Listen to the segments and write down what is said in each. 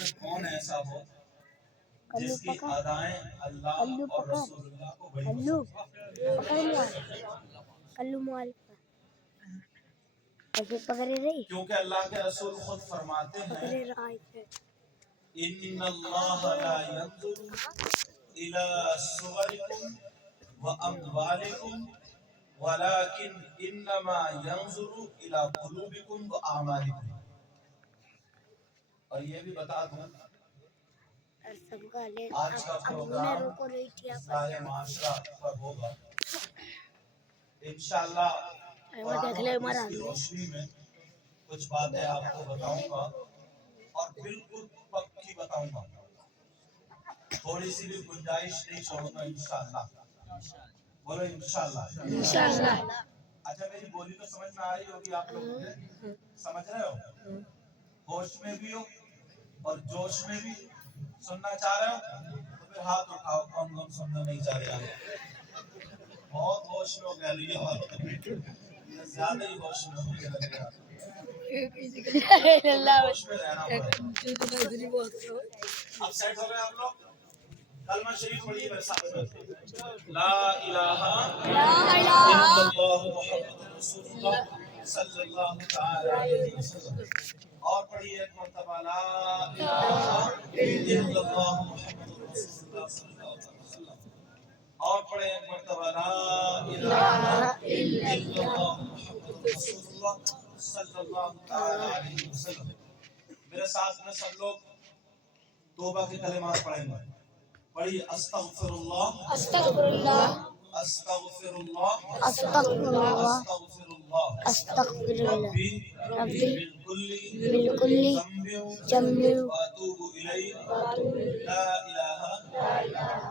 میں کون ایسا ہو جس کی ادائیں اللہ اور رسول اللہ کو بڑی کیونکہ اللہ کے رسول خود فرماتے ہیں ان اللہ لا ينظر الى صورکم واموالکم ولكن انما ينظر الى قلوبکم واعمالکم. اور یہ بھی بتا دوں آج کا پروگرام اصلاح معاشرہ پر ہوگا انشاءاللہ. قرآن و حدیث کی روشنی میں کچھ باتیں آپ کو بتاؤں گا اور بالکل پکی بتاؤں گا, تھوڑی سی بھی گنجائش نہیں چھوڑوں گا انشاءاللہ. بولو انشاءاللہ. اچھا میری بولی تو سمجھ میں آ رہی ہوگی, آپ لوگ مجھے سمجھ رہے ہو؟ ہوش میں بھی ہو اور جوش میں بھی سننا چاہ رہے ہو تو پھر ہاتھ اٹھاؤ کون کون سننا نہیں چاہ رہے. بہت ہوش میں ہو گیا لیے زیادہ ہی ہوش میں ہو گیا. ہوش میں رہنا پڑے. اب سیٹ ہو گئے آپ لوگ؟ کلمہ شریف پڑھیے میرے ساتھ میں. لا الہ الا اللہ محمد رسول اللہ صلی اللہ تعالی علیہ وسلم. اور پڑھیے ایک مرتبہ لا الہ الا اللہ محمد رسول اللہ صلی اللہ علیہ وسلم. اور پڑھے ایک مرتبہ لا الہ الا اللہ محمد رسول اللہ صلی اللہ تعالی علیہ وسلم. میرے ساتھ میں سب لوگ توبہ کے کلمات پڑھیں گے. پڑھیے استغفر اللہ استغفر اللہ استغفر اللہ استغفر اللہ استغفر اللہ ربی من کل ذنب واتوب الیہ لا الہ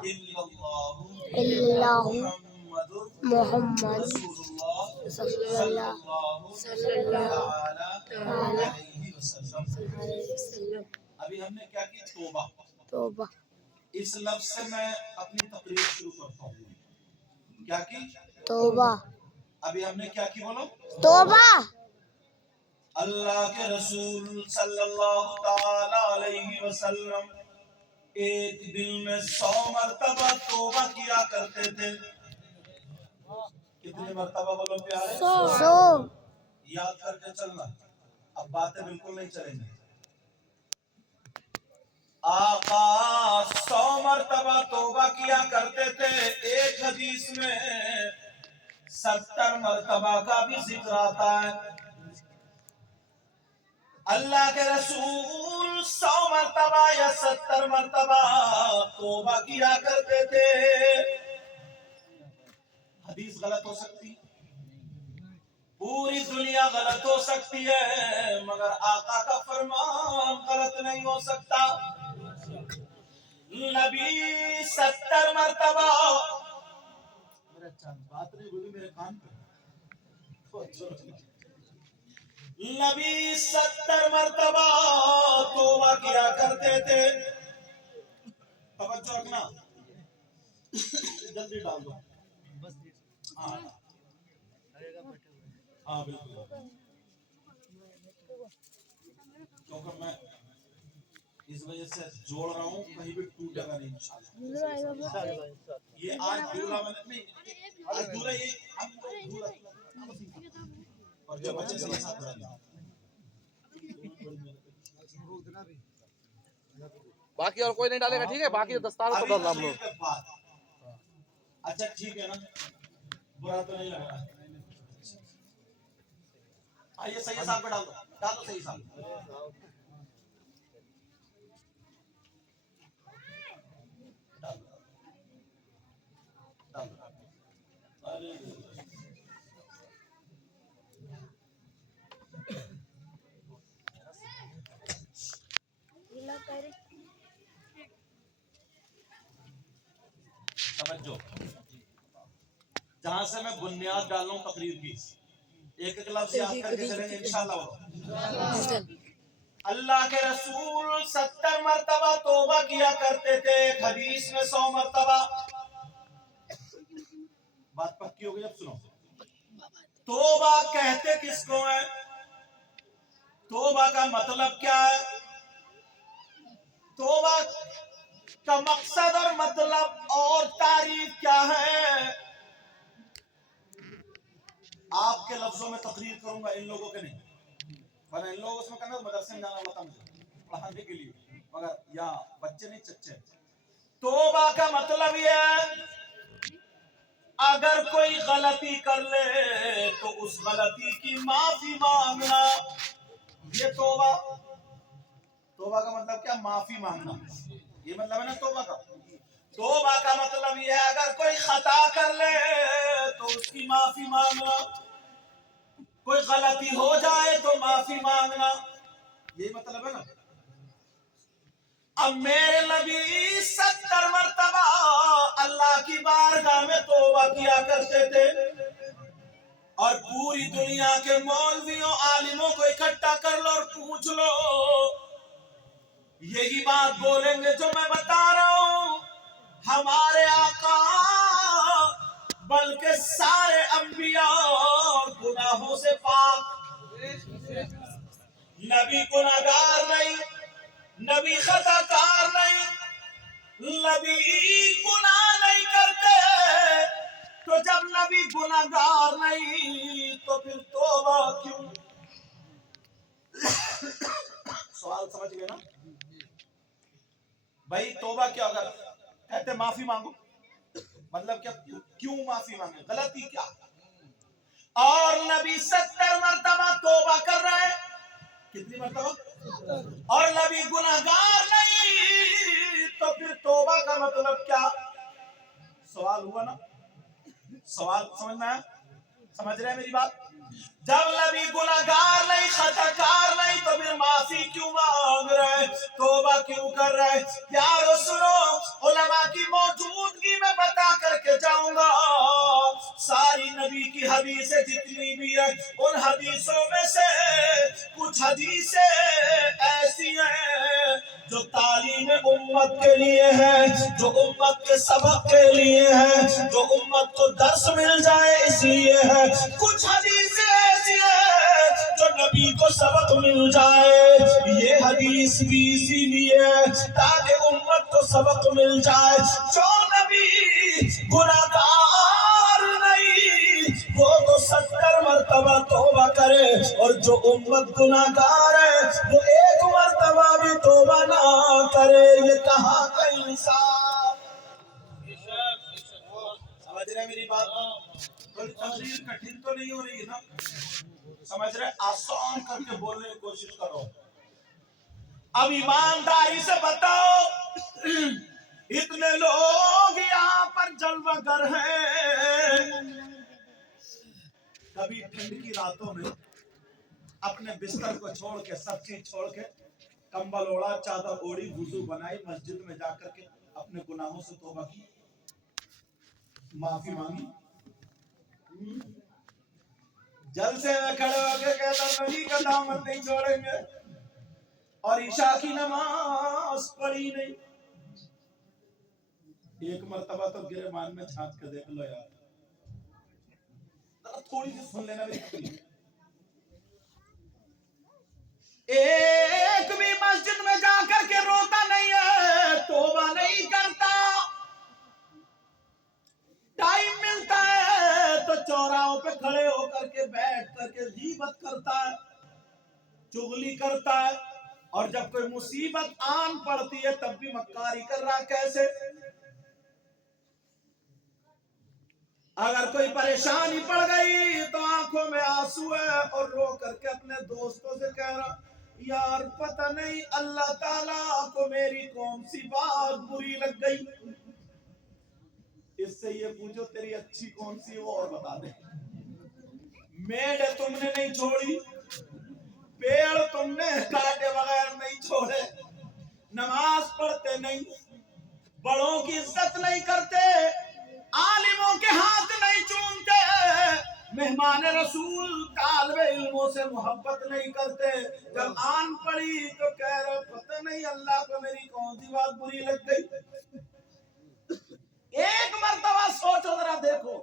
الا اللہ محمد رسول اللہ صلی اللہ علیہ وسلم. ابھی ہم نے کیا کیا؟ توبہ. اس لفظ سے میں اپنی تقریر شروع کرتا ہوں. کیا کی؟ توبہ. ابھی ہم نے کیا کی؟ بولو توبہ. اللہ کے رسول صلی اللہ تعالی علیہ وسلم ایک دن میں 100 مرتبہ توبہ کیا کرتے تھے. کتنے مرتبہ بولو پیارے؟ 100. یاد کر کے چلنا, اب باتیں بالکل نہیں چلیں گی. آقا 100 مرتبہ توبہ کیا کرتے تھے. ایک حدیث میں 70 مرتبہ کا بھی ذکر آتا ہے. اللہ کے رسول 100 مرتبہ یا 70 مرتبہ توبہ کیا کرتے تھے. حدیث غلط ہو سکتی, پوری دنیا غلط ہو سکتی ہے, مگر آقا کا فرمان غلط نہیں ہو سکتا. نبی 70 مرتبہ, میرا چاند بات نہیں بولی میرے کان پہ. نبی 70 مرتبہ توبہ کیا کرتے تھے. توجہ رکھنا, جلدی ڈال دو. ہاں بالکل, کیونکہ میں اس وجہ سے جوڑ رہا ہوں, کہیں بھی ٹوٹے گا نہیں انشاءاللہ. یہ آج دھولا میں نہیں, آج دھولا یہ ہم دھولا اور جو بچے سے ساتھ رہا ہے. باقی اور کوئی نہیں ڈالے گا, ٹھیک ہے؟ باقی دستار کو ڈال ہم لوگ. اچھا ٹھیک ہے نا, برا تو نہیں لگ رہا. آئیے صحیح صاحب پہ ڈال دو, ڈال دو صحیح صاحب. توجہ, جہاں سے میں بنیاد ڈالوں تقریر کی, ایک ایک لفظ یاد کر کے چلیں گے انشاءاللہ. اللہ کے رسول 70 مرتبہ توبہ کیا کرتے تھے. ایک حدیث میں 100 مرتبہ. بات پکی ہو گئی, اب سنو. توبہ کہتے کس کو ہے؟ توبہ کا مطلب کیا ہے؟ کا مقصد اور مطلب اور تعریف کیا ہے؟ آپ کے لفظوں میں تقریر کروں گا، ان لوگوں کے نہیں، ورنہ ان لوگوں میں کہنا مدرسے میں جانا ہوتا مجھے پڑھانے کے لیے، مگر یا بچے نہیں چچے۔ توبہ کا مطلب یہ ہے اگر کوئی غلطی کر لے تو اس غلطی کی معافی مانگنا، یہ توبہ۔ توبہ کا مطلب کیا؟ معافی مانگنا، یہ مطلب ہے نا توبہ کا۔ توبہ کا مطلب یہ ہے اگر کوئی خطا کر لے تو اس کی معافی مانگنا، کوئی غلطی ہو جائے تو معافی مانگنا، یہ مطلب ہے نا۔ اب میرے نبی 70 مرتبہ اللہ کی بارگاہ میں توبہ کیا کرتے تھے، اور پوری دنیا کے مولویوں عالموں کو اکٹھا کر لو اور پوچھ لو، یہی بات بولیں گے جو میں بتا رہا ہوں۔ ہمارے آقا بلکہ سارے انبیاء گناہوں سے پاک، نبی گناہگار نہیں، نبی خطا کار نہیں، نبی گناہ نہیں کرتے۔ تو جب نبی گناہگار نہیں تو پھر توبہ کیوں؟ سوال سمجھ گئے نا بھائی؟ توبہ کیا ہوگا؟ کہتے معافی مانگو، مطلب کیا؟ کیوں معافی مانگے؟ غلطی کیا؟ اور نبی 70 مرتبہ توبہ کر رہے ہیں، کتنی مرتبہ؟ اور نبی گناہگار نہیں، تو پھر توبہ کا مطلب کیا؟ سوال ہوا نا؟ سوال سمجھ میں آیا؟ سمجھ رہے ہیں میری بات؟ جب نبی گناہگار نہیں، خطا کار نہیں، تو پھر معافی کیوں مانگ رہے، توبہ کیوں کر رہے؟ پیارو سنو، علماء کی موجودگی میں بتا کر کے جاؤں گا، ساری نبی کی حدیثیں جتنی بھی ہیں، ان حدیثوں میں سے کچھ حدیثیں ایسی ہیں جو تعلیم امت کے لیے ہے، جو امت کے سبق کے لیے ہے، جو امت کو درس مل جائے اس لیے ہے۔ کچھ حدیثیں ایسی ہیں جو نبی کو سبق مل جائے، یہ حدیث بھی اسی لیے ہے تاکہ امت کو سبق مل جائے۔ جو نبی گناہگار نہیں وہ تو 70 مرتبہ توبہ کرے، اور جو امت گناہگار ہے وہ ایک مرتبہ بھی توبہ نہ کرے، یہ کہاں کا انصاف؟ سمجھ رہے میری بات؟ کوئی تقریر کٹھن تو نہیں ہو رہی ہے نا؟ سمجھ رہے؟ آسان کر کے بولنے کی کوشش کرو۔ اب ایمانداری سے بتاؤ، اتنے لوگ یہاں پر جلوہ گر ہیں، کبھی ٹھنڈ کی راتوں میں اپنے بستر کو چھوڑ کے، سب چیز چھوڑ کے، کمبل اوڑا، چادر اوڑی، وضو بنائی، مسجد میں جا کر کے اپنے گناہوں سے توبہ کی، معافی مانگی؟ جلسے میں کھڑے ہو کے کہتا نبی کا دامن نہیں چھوڑیں گے، اور عشاء کی نماز پڑھی نہیں؟ ایک مرتبہ تو گریبان میں جھانک کے دیکھ لو یار، تھوڑی سی سن لینا میری۔ ایک بھی مسجد میں جا کر کے روتا نہیں ہے، توبہ نہیں کرتا، ٹائم ملتا ہے تو چوراہوں پہ کھڑے ہو کر کے بیٹھ کر کے غیبت کرتا ہے، چغلی کرتا ہے، اور جب کوئی مصیبت آن پڑتی ہے تب بھی مکاری کر رہا۔ کیسے؟ اگر کوئی پریشانی پڑ گئی تو آنکھوں میں آنسو ہے، اور رو کر کے اپنے دوستوں سے کہہ رہا یار پتہ نہیں اللہ تعالیٰ کو میری کون سی بات بری لگ گئی، اس سے یہ پوچھو تیری اچھی کون سی وہ اور بتا دے۔ میڈ تم نے نہیں چھوڑی، پیڑ تم نے کاٹے بغیر نہیں چھوڑے، نماز پڑھتے نہیں، بڑوں کی عزت نہیں کرتے، عالموں کے ہاتھ نہیں چومتے، مہمان رسول طالب علموں سے محبت نہیں کرتے، جب آن پڑی تو کہہ رہے پتہ نہیں اللہ کو میری کون سی بات بری لگ گئی۔ ایک مرتبہ سوچو ذرا، دیکھو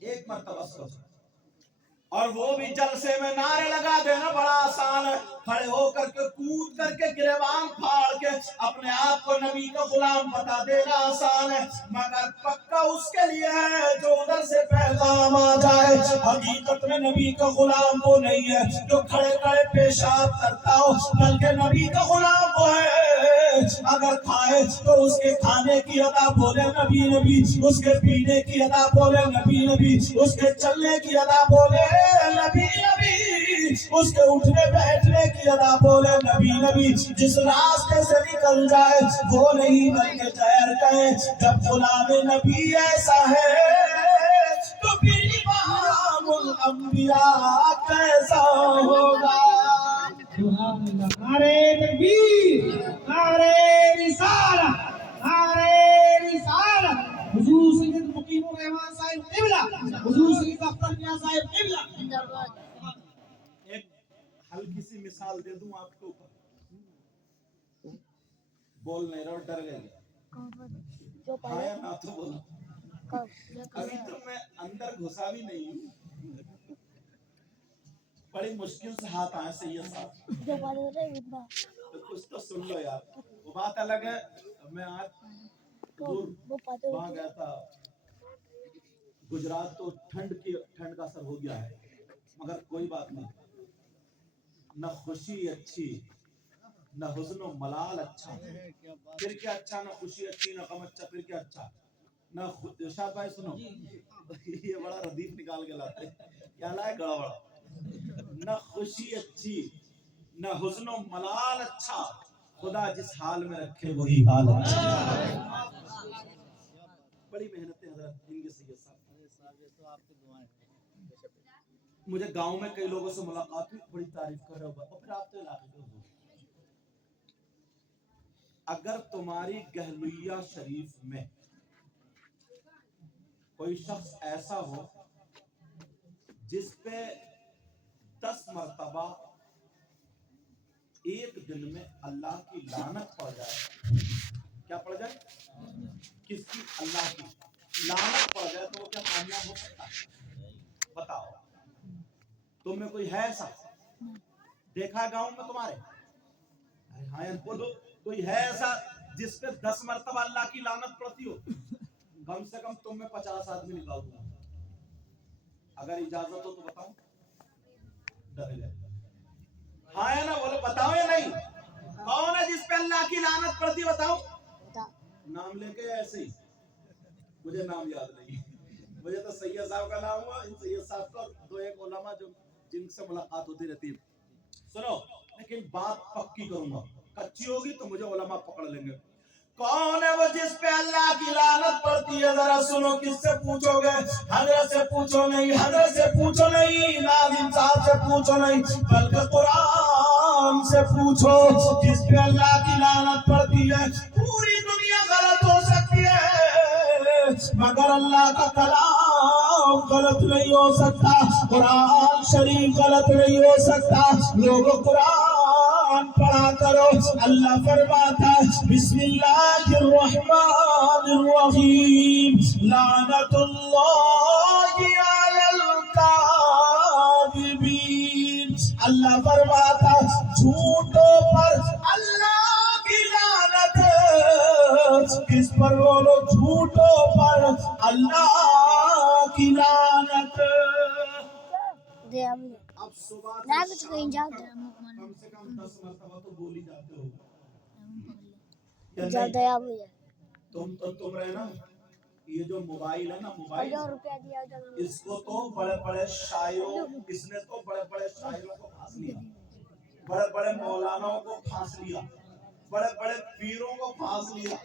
ایک مرتبہ سوچو، اور وہ بھی جلسے میں نعرے لگا دینا بڑا آسان ہے، کھڑے ہو کر کے کود کر کے گریبان پھاڑ کے اپنے آپ کو نبی کا غلام بتا دینا آسان ہے، مگر پکا اس کے لیے ہے جو ادھر سے پیغام آ جائے۔ حقیقت میں نبی کا غلام وہ نہیں ہے جو کھڑے کھڑے پیشاب کرتا ہو، بلکہ نبی کا غلام وہ ہے اگر کھائے تو اس کے کھانے کی ادا بولے نبی نبی، اس کے پینے کی ادا بولے نبی نبی، اس کے چلنے کی ادا بولے نبی نبی، اس کے اٹھنے بیٹھنے کی ادا بولے نبی نبی، جس راستے سے نکل جائے وہ نہیں بلکہ ٹھہر گئے۔ جب غلام نبی ایسا ہے تو پھر امام الانبیاء کیسا ہوگا؟ سبحان اللہ، نعرہ تکبیر، نعرہ رسالت، نعرہ رسالت، حضور سید مقیم الرحمان صاحب قبلہ، حضور سید اختر میاں صاحب قبلہ۔ ایک ہلکی سی مثال دے دوں آپ کو، بول نہیں رہا ڈر گئے، ہاں یا نہ تو بولو، ابھی تو میں اندر گھسا بھی نہیں ہوں، بڑی مشکل سے ہاتھ آئے سید صاحب، تو کچھ تو سن لو یار، وہ بات الگ ہے۔ میں آج حضور وہاں گیا تھا گجرات، تو ٹھنڈ کا اثر ہو گیا ہے، مگر کوئی بات نہیں، نہ خوشی اچھی نہ حزن و ملال اچھا، پھر کیا اچھا، نہ خوشی اچھی نہ غم اچھا، پھر کیا اچھا، نہ ارشاد بھائی سنو، یہ بڑا ردیف نکال کے لاتے کیا لائے گڑا بڑا، نہ خوشی اچھی نہ حزن و ملال اچھا، خدا جس حال میں رکھے وہی حال اچھا۔ بڑی محنت ہے حضرت ان کے سید صاحب، مجھے گاؤں میں کئی لوگوں سے ملاقات ہوئی، بڑی تعریف کر رہے ہو، اور پھر آپ تو علاقے کے حضور، اگر تمہاری گہلویہ شریف میں کوئی شخص ایسا ہو جس پہ 10 مرتبہ ایک دن میں اللہ کی لعنت پڑ جائے، کیا پڑ جائے؟ کس کی؟ اللہ کی لعنت پڑ جائے، تو وہ کیا کامیاب ہو سکتا ہے؟ بتاؤ، تم میں کوئی ہے ایسا؟ دیکھا گاؤں میں تمہارے؟ ہاں بولو، کوئی ہے ایسا جس پہ 10 مرتبہ اللہ کی لعنت پڑتی ہو؟ کم سے کم تم میں 50 آدمی نکال دوں، اگر اجازت ہو تو بتاؤ، ڈر گئے، ہاں ہے نا؟ بولو بتاؤ یا نہیں؟ کون ہے جس پہ اللہ کی لعنت پڑتی؟ بتاؤ، نام لے کے ایسے ہی، مجھے نام یاد نہیں، مجھے تو سید صاحب کا نام ہوا، ان سید صاحب کا دو ایک علماء جو جن سے ملاقات ہوتی رہتی ہے۔ سنو، لیکن بات پکی کروں گا، کچی ہوگی تو مجھے علماء پکڑ لیں گے۔ کون ہے وہ جس پہ اللہ کی لعنت پڑتی ہے؟ ذرا سنو، کس سے پوچھو گے؟ حضرت سے پوچھو نہیں، حضرت سے پوچھو نہیں، ناظم صاحب سے پوچھو نہیں، بلکہ قرآن سے پوچھو۔ جس پہ اللہ کی لعنت پڑتی ہے، پوری دنیا غلط ہو سکتی ہے مگر اللہ کا کلام غلط نہیں ہو سکتا، قرآن شریف غلط نہیں ہو سکتا۔ لوگوں قرآن پڑھا کرو، اللہ فرماتا ہے بسم اللہ الرحمن الرحیم، لعنت اللہ علی الکاذبین، اللہ فرماتا ہے جھوٹوں پر اللہ کی لعنت، کس پر بولو؟ جھوٹوں پر اللہ کی لعنت۔ اب صبح سے شام تک کم سے کم 10 مرتبہ تو بول ہی جاتے ہو، تم رہنا، یہ جو موبائل ہے نا، موبائل، اس کو تو بڑے بڑے شاعروں، اس نے تو بڑے بڑے شاعروں کو پھانس لیا، بڑے بڑے مولانوں کو پھانس لیا، بڑے بڑے پیروں کو پھانس لیا۔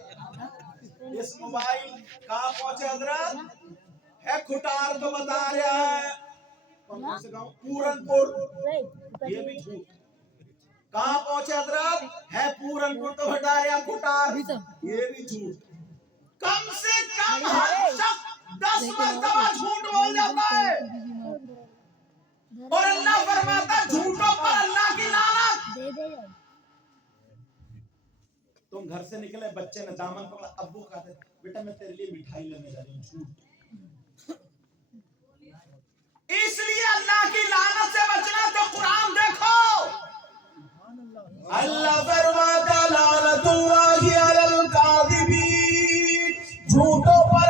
اس موبائل کہاں پہنچے حضرت؟ ہے کھٹار تو بتا رہا ہے، کون سے گاؤں؟ پورن پور، یہ بھی جھوٹ۔ کہاں پہنچے حضرت؟ ہے پورن پور تو بتا رہا کھٹار، یہ بھی جھوٹ۔ کم سے کم ہر شخص 10 مرتبہ جھوٹ بول جاتا ہے، اور اللہ فرماتا ہے جھوٹوں پر اللہ کی لعنت۔ تم گھر سے نکلے، بچے نے دامن پکڑا، ابو کہتے بیٹا میں تیرے لیے مٹھائی لینے جا رہی ہوں، جھوٹ۔ اس لیے اللہ کی اللہ فرماتا لعنت اللہ علی الکاذبین، جھوٹوں پر